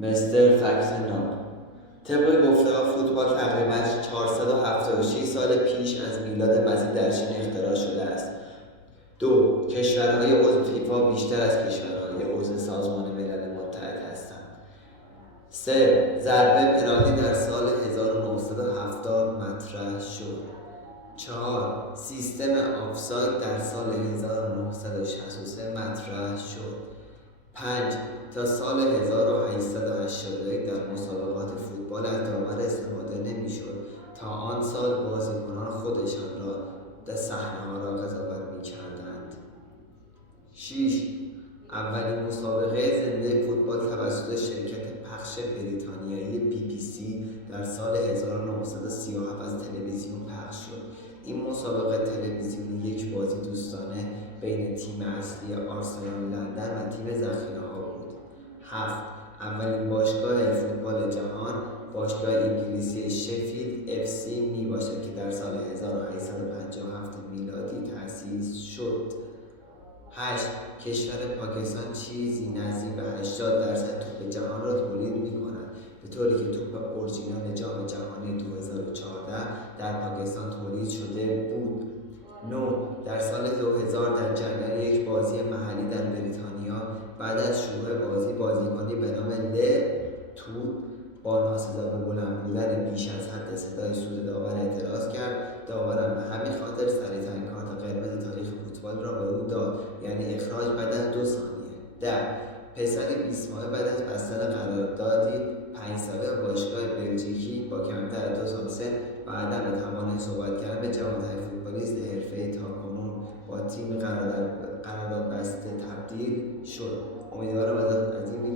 مستر فکت نام. طبق گفته‌ها فوتبال تقریباً 476 سال پیش از میلاد مسیح در چین اختراع شده است. دو، کشورهای عضو فیفا بیشتر از کشورهای عضو سازمان ملل متحد هستند. سه، ضربه پنالتی در سال 1970 مطرح شد. چهار، سیستم آفساید در سال 1963 مطرح شد. 5. تا سال 1881 در مسابقات فوتبال از داور استفاده نمی‌شد تا آن سال بازیکنان خودشان را در صحنه‌ها را قضاوت می‌کردند. 6. اولین مسابقه زنده فوتبال توسط شرکت پخش بریتانیایی BBC در سال 1937 از تلویزیون پخش شد. این مسابقه تلویزیونی یک بازی دوستانه بین تیم اصلی آرسنال لندن و تیم ذخیره‌ها بود. 7. اولین باشگاه فوتبال جهان باشگاه انگلیسی شفیلد FC میباشد که در سال 1857 میلادی تأسیس شد. 8. کشور پاکستان چیزی نزدیک به 80% توپ جهان را تولید می‌کند، به طوری که توپ اورجینال جام جهانی 2014 در پاکستان تولید شده بود. 9. در سال 2000 در جریان یک بازی محلی در بریتانیا بعد از شروع بازی بازیکنی به نام توت با ناصدا به بلند بودن بیش از حد صدای سوت داور اعتراض کرد. داورم به همین خاطر سریع‌ترین کارت قرمز تاریخ فوتبال را به او داد، یعنی اخراج بعد از 2 ثانیه. 10. پسری 20 ماهه بعد از بستن قراردادی 5 ساله با باشگاه بلژیکی با کمتر از 2 سال سن و عدم توان صحبت کردن به جوان‌ترین فوتبالیست حرفه‌ای تاکنون با تیم قرارداد بسته تبدیل شد. امیدوارم از این